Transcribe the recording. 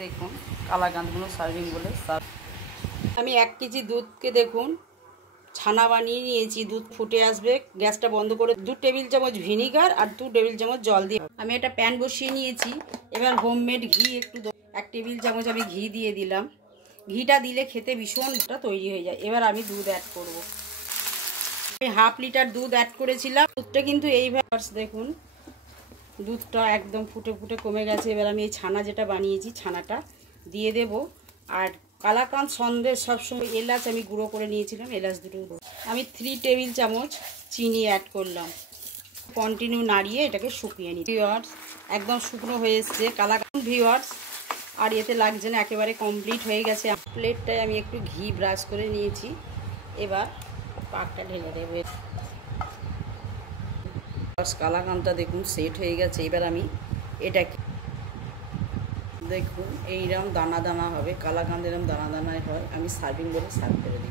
দেখুন কালাকাঁদগুলো সার্ভিং বলে আমি 1 কেজি দুধকে দেখুন ছানা বানিয়ে নিয়েছি। দুধ ফুটে আসবে, গ্যাসটা বন্ধ করে 2 টেবিল চামচ ভিনিগার আর 2 টেবিল চামচ জল দিয়ে আমি একটা প্যান বসিয়ে নিয়েছি। এবার হোমমেড ঘি একটু 1 টেবিল চামচ আমি ঘি দিয়ে দিলাম। ঘিটা দিলে খেতে ভীষণটা তৈরি হয়ে যায়। এবার আমি দুধ অ্যাড করব। আমি হাফ লিটার দুধ অ্যাড করেছিলাম। দুধটা কিন্তু এইভাবে দেখুন দুধটা একদম ফুটে ফুটে কমে গেছে। এবার আমি এই ছানা যেটা বানিয়েছি ছানাটা দিয়ে দেব। আর কালাকাঁদ সন্দেশ সবসময় এলাচ আমি গুঁড়ো করে নিয়েছিলাম, এলাচ দুটো আমি 3 টেবিল চামচ চিনি অ্যাড করলাম। কন্টিনিউ নাড়িয়ে এটাকে শুকিয়ে নিই। ভিউয়ার্স একদম শুকনো হয়ে এসছে কালাকাঁদ ভিউয়ার্স, আর এতে লাগছে না, একেবারে কমপ্লিট হয়ে গেছে। প্লেটটায় আমি একটু ঘি ব্রাশ করে নিয়েছি। এবার পাকটা ঢেলে দেবো। কালাকাঁদটা দেখুন সেট হয়ে গেছে। এবার আমি এটাকে দেখুন এইরকম দানা দানা হবে, কালাকাঁদ এরকম দানা দানায় হয়। আমি সার্ভিং বলে সার্ভ করে দিই।